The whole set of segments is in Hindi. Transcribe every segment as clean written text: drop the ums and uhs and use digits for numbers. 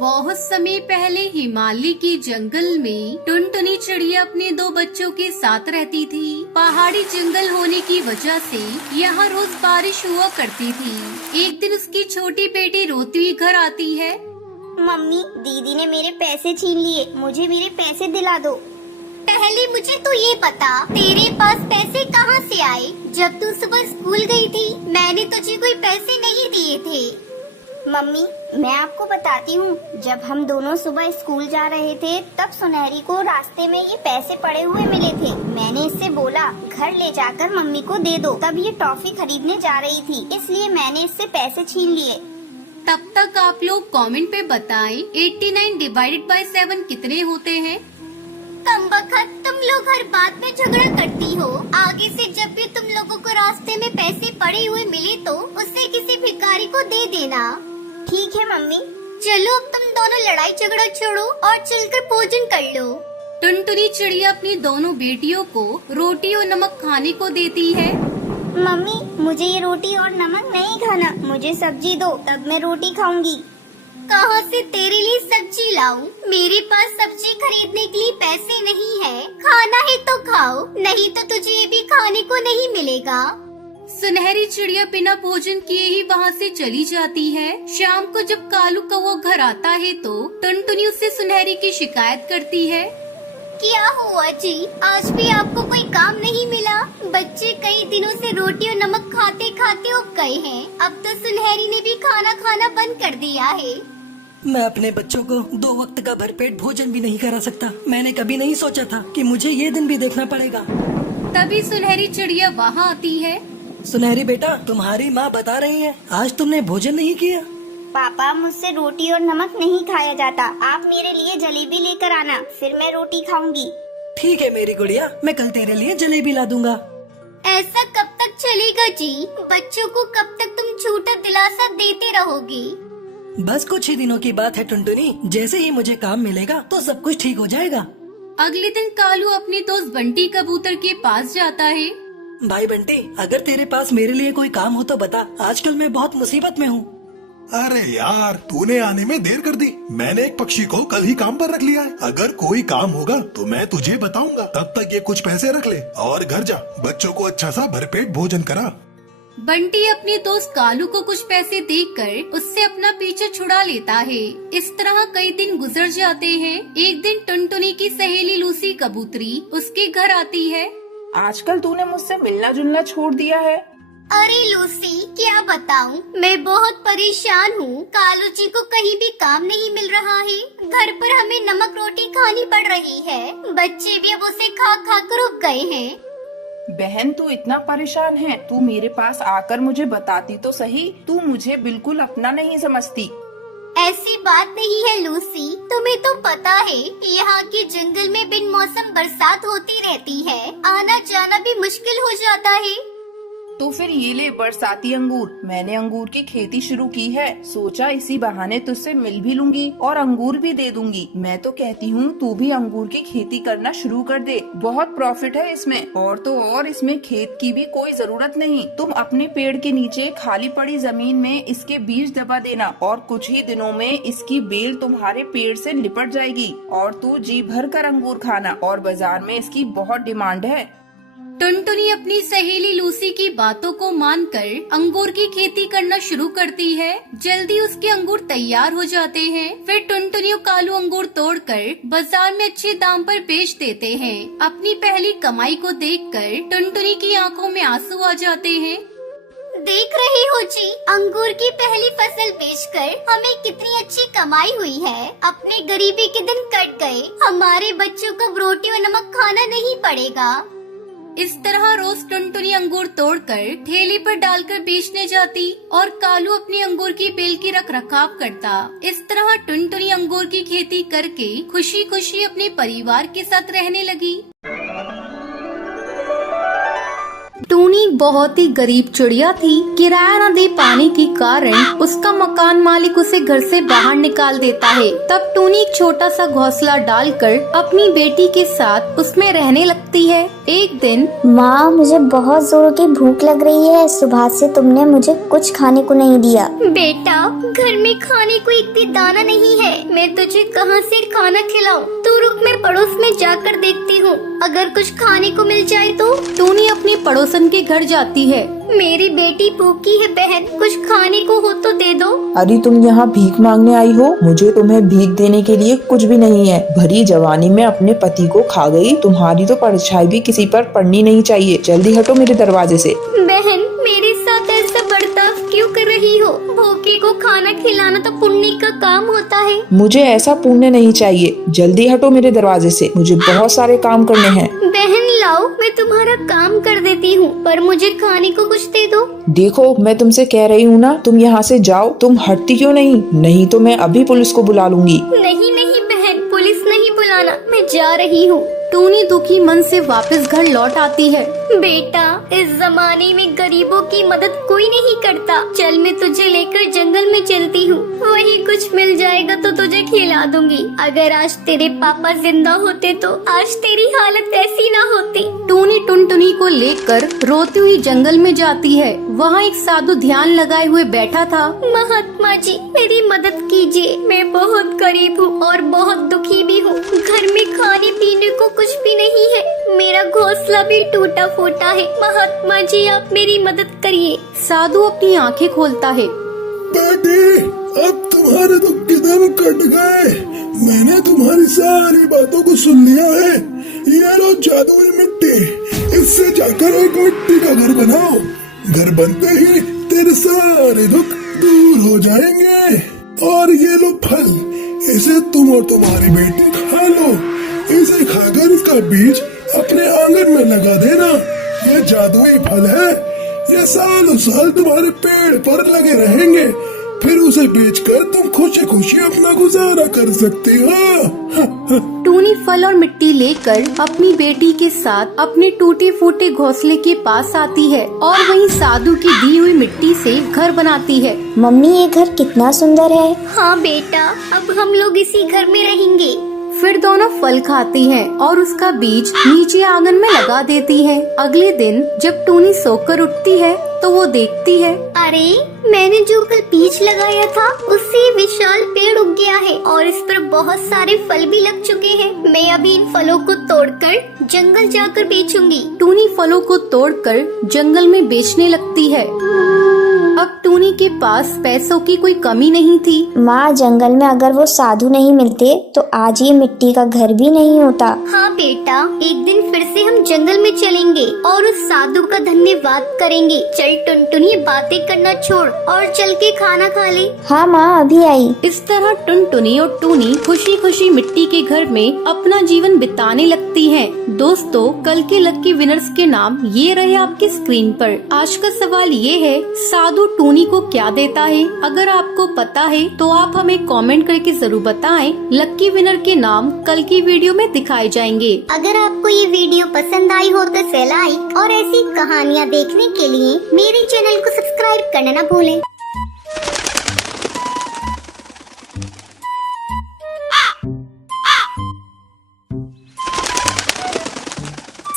बहुत समय पहले हिमालय के जंगल में टुनटुनी चिड़िया अपने दो बच्चों के साथ रहती थी। पहाड़ी जंगल होने की वजह से यहाँ रोज बारिश हुआ करती थी। एक दिन उसकी छोटी बेटी रोती हुई घर आती है। मम्मी, दीदी ने मेरे पैसे छीन लिए, मुझे मेरे पैसे दिला दो। पहले मुझे तो ये बता, तेरे पास पैसे कहाँ से आए? जब तू सुबह स्कूल गई थी, मैंने तुझे कोई पैसे नहीं दिए थे। मम्मी, मैं आपको बताती हूँ, जब हम दोनों सुबह स्कूल जा रहे थे तब सुनहरी को रास्ते में ये पैसे पड़े हुए मिले थे। मैंने इससे बोला घर ले जाकर मम्मी को दे दो। तब ये टॉफी खरीदने जा रही थी, इसलिए मैंने इससे पैसे छीन लिए। तब तक आप लोग कमेंट पे बताएं 89 डिवाइडेड बाय 7 कितने होते हैं। कमबख्त, तुम लोग हर बात में झगड़ा करती हो। आगे से जब भी तुम लोगों को रास्ते में पैसे पड़े हुए मिले तो उससे किसी भिखारी को दे देना। ठीक है मम्मी। चलो अब तुम दोनों लड़ाई झगड़ा छोड़ो और चलकर भोजन कर लो। टुनटुनी चिड़िया अपनी दोनों बेटियों को रोटी और नमक खाने को देती है। मम्मी, मुझे ये रोटी और नमक नहीं खाना, मुझे सब्जी दो, तब मैं रोटी खाऊंगी। कहाँ से तेरे लिए सब्जी लाऊं? मेरे पास सब्जी खरीदने के लिए पैसे नहीं है। खाना है तो खाओ, नहीं तो तुझे ये भी खाने को नहीं मिलेगा। सुनहरी चिड़िया बिना भोजन किए ही वहाँ से चली जाती है। शाम को जब कालू कौवा घर आता है तो टुनटुनी उससे सुनहरी की शिकायत करती है। क्या हुआ जी, आज भी आपको कोई काम नहीं मिला? बच्चे कई दिनों से रोटी और नमक खाते खाते उब गए हैं। अब तो सुनहरी ने भी खाना खाना बंद कर दिया है। मैं अपने बच्चों को 2 वक्त का भरपेट भोजन भी नहीं करा सकता। मैंने कभी नहीं सोचा था कि मुझे ये दिन भी देखना पड़ेगा। तभी सुनहरी चिड़िया वहाँ आती है। सुनहरी बेटा, तुम्हारी माँ बता रही है आज तुमने भोजन नहीं किया। पापा, मुझसे रोटी और नमक नहीं खाया जाता। आप मेरे लिए जलेबी लेकर आना, फिर मैं रोटी खाऊंगी। ठीक है मेरी गुड़िया, मैं कल तेरे लिए जलेबी ला दूंगा। ऐसा कब तक चलेगा जी? बच्चों को कब तक तुम झूठा दिलासा देते रहोगी? बस कुछ ही दिनों की बात है टुनटुनी, जैसे ही मुझे काम मिलेगा तो सब कुछ ठीक हो जाएगा। अगले दिन कालू अपने दोस्त बंटी कबूतर के पास जाता है। भाई बंटी, अगर तेरे पास मेरे लिए कोई काम हो तो बता, आजकल मैं बहुत मुसीबत में हूँ। अरे यार, तूने आने में देर कर दी। मैंने एक पक्षी को कल ही काम पर रख लिया है। अगर कोई काम होगा तो मैं तुझे बताऊंगा। तब तक ये कुछ पैसे रख ले और घर जा, बच्चों को अच्छा सा भरपेट भोजन करा। बंटी अपने दोस्त कालू को कुछ पैसे देकर उससे अपना पीछे छुड़ा लेता है। इस तरह कई दिन गुजर जाते हैं। एक दिन टुनटुनी की सहेली लूसी कबूतरी उसके घर आती है। आजकल तूने मुझसे मिलना जुलना छोड़ दिया है। अरे लूसी, क्या बताऊं, मैं बहुत परेशान हूँ। कालू जी को कहीं भी काम नहीं मिल रहा है। घर पर हमें नमक रोटी खानी पड़ रही है। बच्चे भी अब उसे खा खा कर उब गए हैं। बहन, तू इतना परेशान है, तू मेरे पास आकर मुझे बताती तो सही। तू मुझे बिल्कुल अपना नहीं समझती। ऐसी बात नहीं है लूसी, तुम्हें तो पता है यहाँ के जंगल में बिन मौसम बरसात होती रहती है। आना जाना भी मुश्किल हो जाता है। तो फिर ये ले बरसाती अंगूर। मैंने अंगूर की खेती शुरू की है, सोचा इसी बहाने तुझसे मिल भी लूंगी और अंगूर भी दे दूंगी। मैं तो कहती हूँ तू भी अंगूर की खेती करना शुरू कर दे, बहुत प्रॉफिट है इसमें। और तो और इसमें खेत की भी कोई जरूरत नहीं। तुम अपने पेड़ के नीचे खाली पड़ी जमीन में इसके बीज दबा देना और कुछ ही दिनों में इसकी बेल तुम्हारे पेड़ से लिपट जाएगी और तू जी भर कर अंगूर खाना। और बाजार में इसकी बहुत डिमांड है। टुनटुनी अपनी सहेली लूसी की बातों को मानकर अंगूर की खेती करना शुरू करती है। जल्दी उसके अंगूर तैयार हो जाते हैं। फिर टुनटुनी और कालू अंगूर तोड़कर बाजार में अच्छे दाम पर बेच देते हैं। अपनी पहली कमाई को देखकर टुनटुनी की आंखों में आंसू आ जाते हैं। देख रही हो जी, अंगूर की पहली फसल बेचकर हमें कितनी अच्छी कमाई हुई है। अपने गरीबी के दिन कट गए। हमारे बच्चों को रोटी और नमक खाना नहीं पड़ेगा। इस तरह रोज टुनटुनी अंगूर तोड़कर ठेले पर डालकर बेचने जाती और कालू अपनी अंगूर की बेल की रख रखाव करता। इस तरह टुनटुनी अंगूर की खेती करके खुशी खुशी अपने परिवार के साथ रहने लगी। टूनी बहुत ही गरीब चिड़िया थी। किराया न दे पाने के कारण उसका मकान मालिक उसे घर से बाहर निकाल देता है। तब टूनी एक छोटा सा घोंसला डालकर अपनी बेटी के साथ उसमें रहने लगती है। एक दिन माँ, मुझे बहुत जोर की भूख लग रही है। सुबह से तुमने मुझे कुछ खाने को नहीं दिया। बेटा, घर में खाने को एक भी दाना नहीं है। मैं तुझे कहाँ से खाना खिलाऊं? तू रुक, मैं पड़ोस में जाकर देखती हूँ। अगर कुछ खाने को मिल जाए तो। टूनी अपने पड़ोसन के घर जाती है। मेरी बेटी भूखी है बहन, कुछ खाने को हो तो दे दो। अरे तुम यहाँ भीख मांगने आई हो? मुझे तुम्हें भीख देने के लिए कुछ भी नहीं है। भरी जवानी में अपने पति को खा गई। तुम्हारी तो परछाई भी किसी पर पड़नी नहीं चाहिए। जल्दी हटो मेरे दरवाजे से। बहन, मेरे साथ ऐसा बर्ताव क्यों कर रही हो? भूखे को खाना खिलाना तो पुण्य का काम होता है। मुझे ऐसा पुण्य नहीं चाहिए। जल्दी हटो मेरे दरवाजे से, मुझे बहुत सारे काम करने हैं। बहन लाओ, मैं तुम्हारा काम कर देती हूँ, पर मुझे खाने को कुछ दे दो। देखो, मैं तुमसे कह रही हूँ ना, तुम यहाँ से जाओ। तुम हटती क्यों नहीं? नहीं तो मैं अभी पुलिस को बुला लूंगी। नहीं नहीं बहन, पुलिस नहीं बुलाना, मैं जा रही हूँ। टूनी दुखी मन से वापस घर लौट आती है। बेटा, इस जमाने में गरीबों की मदद कोई नहीं करता। चल, मैं तुझे लेकर जंगल में चलती हूँ। वहीं कुछ मिल जाएगा तो तुझे खिला दूंगी। अगर आज तेरे पापा जिंदा होते तो आज तेरी हालत ऐसी ना होती। टूनी टुनटुनी को लेकर रोती हुई जंगल में जाती है। वहाँ एक साधु ध्यान लगाए हुए बैठा था। महात्मा जी, मेरी मदद कीजिए। मैं बहुत गरीब हूँ और बहुत दुखी भी हूँ। घर में खाने पीने को कुछ भी नहीं है। मेरा घोंसला भी टूटा फूटा है। महात्मा जी, आप मेरी मदद करिए। साधु अपनी आंखें खोलता है। बेटी, अब तुम्हारे तो किधर कट गए। मैंने तुम्हारी सारी बातों को सुन लिया है। ये लो जादुई मिट्टी, इससे जाकर एक मिट्टी का घर बनाओ। घर बनते ही तेरे सारे दुख दूर हो जाएंगे। और ये लो फल, इसे तुम और तुम्हारी बेटी खा लो। इसे खाकर इसका बीज अपने आंगन में लगा देना। ये जादुई फल है। ये सालों साल तुम्हारे पेड़ पर लगे रहेंगे। फिर उसे बेचकर तुम खुशी खुशी अपना गुजारा कर सकती हो। टूनी फल और मिट्टी लेकर अपनी बेटी के साथ अपने टूटे फूटे घोंसले के पास आती है और वहीं साधु की दी हुई मिट्टी से घर बनाती है। मम्मी, ये घर कितना सुंदर है। हाँ बेटा, अब हम लोग इसी घर में रहेंगे। फिर दोनों फल खाती हैं और उसका बीज नीचे आंगन में लगा देती हैं। अगले दिन जब टूनी सोकर उठती है तो वो देखती है, अरे, मैंने जो कल बीज लगाया था उससे विशाल पेड़ उग गया है और इस पर बहुत सारे फल भी लग चुके हैं। मैं अभी इन फलों को तोड़कर जंगल जाकर बेचूंगी। टूनी फलों को तोड़कर जंगल में बेचने लगती है। अब टूनी के पास पैसों की कोई कमी नहीं थी। माँ, जंगल में अगर वो साधु नहीं मिलते तो आज ये मिट्टी का घर भी नहीं होता। हाँ बेटा, एक दिन फिर से हम जंगल में चलेंगे और उस साधु का धन्यवाद करेंगे। चल टुनटुनी, बातें करना छोड़ और चल के खाना खा ले। हाँ माँ, अभी आई। इस तरह टुनटुनी और टूनी खुशी खुशी मिट्टी के घर में अपना जीवन बिताने लगती हैं। दोस्तों, कल के लकी विनर्स के नाम ये रहे आपके स्क्रीन पर। आज का सवाल ये है, साधु टूनी को क्या देता है? अगर आपको पता है तो आप हमें कमेंट करके जरूर बताएं। लकी विनर के नाम कल की वीडियो में दिखाए जाएंगे। अगर आपको ये वीडियो पसंद आई हो तो लाइक और ऐसी कहानियाँ देखने के लिए मेरे चैनल को सब्सक्राइब करना ना भूलें।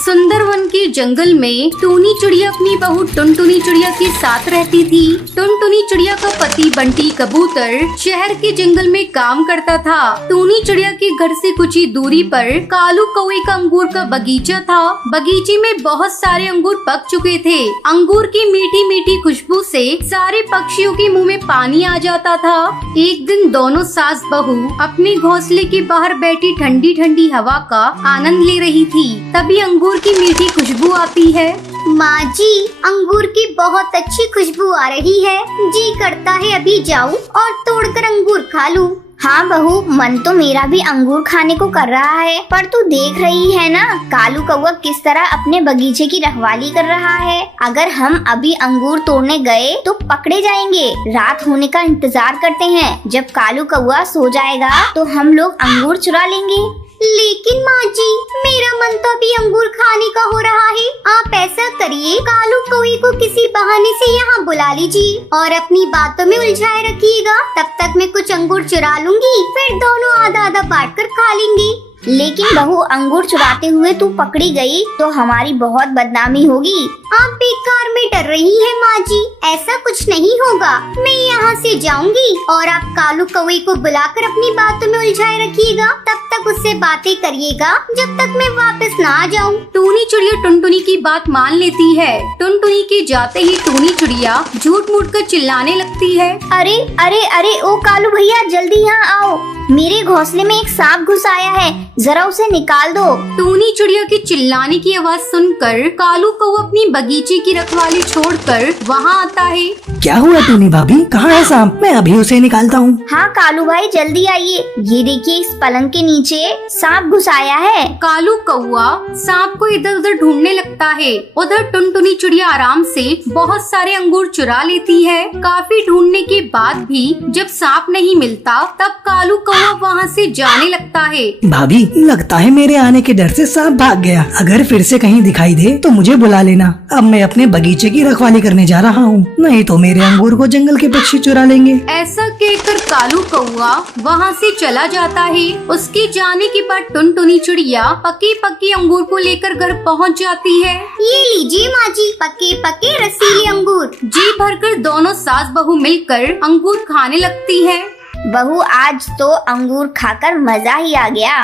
सुंदरवन के जंगल में टूनी चिड़िया अपनी बहू टुनटुनी चिड़िया के साथ रहती थी। टुनटुनी चिड़िया का पति बंटी कबूतर शहर के जंगल में काम करता था। टूनी चिड़िया के घर से कुछ ही दूरी पर कालू कौवे का अंगूर का बगीचा था। बगीचे में बहुत सारे अंगूर पक चुके थे। अंगूर की मीठी मीठी खुशबू से सारे पक्षियों के मुंह में पानी आ जाता था। एक दिन दोनों सास बहू अपने घोंसले के बाहर बैठी ठंडी ठंडी हवा का आनंद ले रही थी। तभी अंगूर की मीठी खुशबू आती है। माँ जी, अंगूर की बहुत अच्छी खुशबू आ रही है। जी करता है अभी जाऊँ और तोड़कर अंगूर खा लूँ। हाँ बहू, मन तो मेरा भी अंगूर खाने को कर रहा है, पर तू देख रही है ना कालू कौवा किस तरह अपने बगीचे की रखवाली कर रहा है। अगर हम अभी अंगूर तोड़ने गए तो पकड़े जाएंगे। रात होने का इंतजार करते हैं। जब कालू कौवा सो जाएगा तो हम लोग अंगूर चुरा लेंगे। लेकिन माँ जी, मेरा मन तो अभी अंगूर खाने का हो रहा है। आप ऐसा करिए, कालू कौवे को किसी बहाने से यहाँ बुला लीजिए और अपनी बातों में उलझाए रखिएगा। तब तक मैं कुछ अंगूर चुरा लूंगी, फिर दोनों आधा आधा बांट कर खा लेंगे। लेकिन बहू, अंगूर चुराते हुए तू पकड़ी गई तो हमारी बहुत बदनामी होगी। आप बेकार में डर रही हैं माँ जी, ऐसा कुछ नहीं होगा। मैं यहाँ से जाऊंगी और आप कालू कौवे को बुलाकर अपनी बातों में उलझाए रखिएगा। तब तक उससे बातें करिएगा जब तक मैं वापस ना आ जाऊँ। टूनी चिड़िया टुनटुनी की बात मान लेती है। टुनटुनी के जाते ही टूनी चिड़िया झूठ मूठ कर चिल्लाने लगती है। अरे अरे अरे, ओ कालू भैया, जल्दी यहाँ आओ। मेरे घोंसले में एक सांप घुस आया है, जरा उसे निकाल दो। टूनी चिड़िया के चिल्लाने की आवाज सुनकर कालू कौवा अपनी बगीचे की रखवाली छोड़कर वहाँ आता है। क्या हुआ टूनी भाभी, कहाँ है सांप? मैं अभी उसे निकालता हूँ। हाँ कालू भाई, जल्दी आइए। ये देखिए, इस पलंग के नीचे सांप घुस आया है। कालू कौवा सांप को इधर उधर ढूंढने लगता है। उधर टुनटुनी चिड़िया आराम से बहुत सारे अंगूर चुरा लेती है। काफी ढूंढने के बाद भी जब सांप नहीं मिलता, तब कालू कौवा वहाँ से जाने लगता है। भाभी, लगता है मेरे आने के डर से सांप भाग गया। अगर फिर से कहीं दिखाई दे तो मुझे बुला लेना। अब मैं अपने बगीचे की रखवाली करने जा रहा हूँ, नहीं तो मेरे अंगूर को जंगल के पक्षी चुरा लेंगे। ऐसा कहकर कालू कौवा वहाँ से चला जाता है। उसके जाने के बाद टुनटुनी चिड़िया पके पके अंगूर को लेकर घर पहुँच जाती है। ये लीजिए माँ जी, पके पके रसीले अंगूर। जी भरकर दोनों सास बहू मिलकर अंगूर खाने लगती है। बहू, आज तो अंगूर खाकर मजा ही आ गया।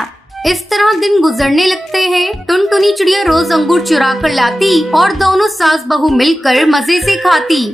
इस तरह दिन गुजरने लगते हैं। टुनटुनी चिड़िया रोज अंगूर चुरा कर लाती और दोनों सास बहू मिलकर मजे से खाती।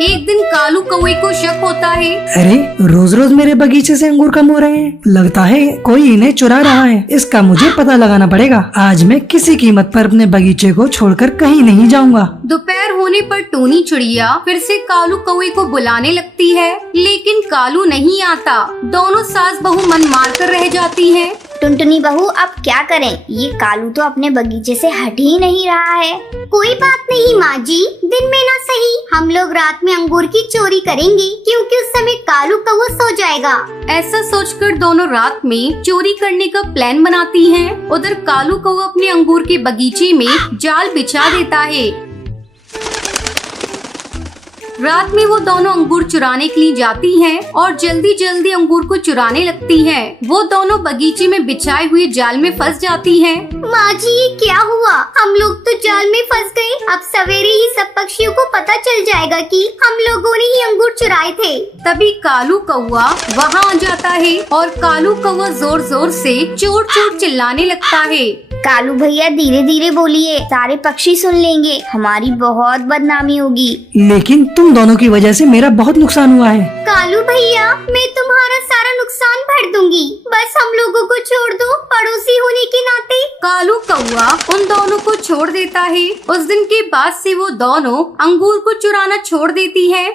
एक दिन कालू कौवे को शक होता है। अरे, रोज रोज मेरे बगीचे से अंगूर कम हो रहे हैं। लगता है कोई इन्हें चुरा रहा है। इसका मुझे पता लगाना पड़ेगा। आज मैं किसी कीमत पर अपने बगीचे को छोड़कर कहीं नहीं जाऊंगा। दोपहर होने पर टूनी चिड़िया फिर से कालू कौवे को बुलाने लगती है, लेकिन कालू नहीं आता। दोनों सास बहू मन मार कर रह जाती हैं। टुनटुनी बहू, अब क्या करें? ये कालू तो अपने बगीचे से हट ही नहीं रहा है। कोई बात नहीं माँ जी, दिन में ना सही, हम लोग रात में अंगूर की चोरी करेंगे, क्योंकि उस समय कालू कौवा सो जाएगा। ऐसा सोचकर दोनों रात में चोरी करने का प्लान बनाती हैं। उधर कालू कौवा अपने अंगूर के बगीचे में जाल बिछा देता है। रात में वो दोनों अंगूर चुराने के लिए जाती हैं और जल्दी जल्दी अंगूर को चुराने लगती हैं। वो दोनों बगीचे में बिछाए हुए जाल में फंस जाती हैं। माँ जी, ये क्या हुआ? हम लोग तो जाल में फंस गए। अब सवेरे ही सब पक्षियों को पता चल जाएगा कि हम लोगों ने ही अंगूर चुराए थे। तभी कालू कौवा वहाँ आ जाता है और कालू कौवा जोर जोर से चोर चोर चिल्लाने लगता है। कालू भैया, धीरे धीरे बोलिए, सारे पक्षी सुन लेंगे, हमारी बहुत बदनामी होगी। लेकिन तुम दोनों की वजह से मेरा बहुत नुकसान हुआ है। कालू भैया, मैं तुम्हारा सारा नुकसान भर दूंगी, बस हम लोगों को छोड़ दो, पड़ोसी होने के नाते। कालू कौवा उन दोनों को छोड़ देता है। उस दिन के बाद से वो दोनों अंगूर को चुराना छोड़ देती है।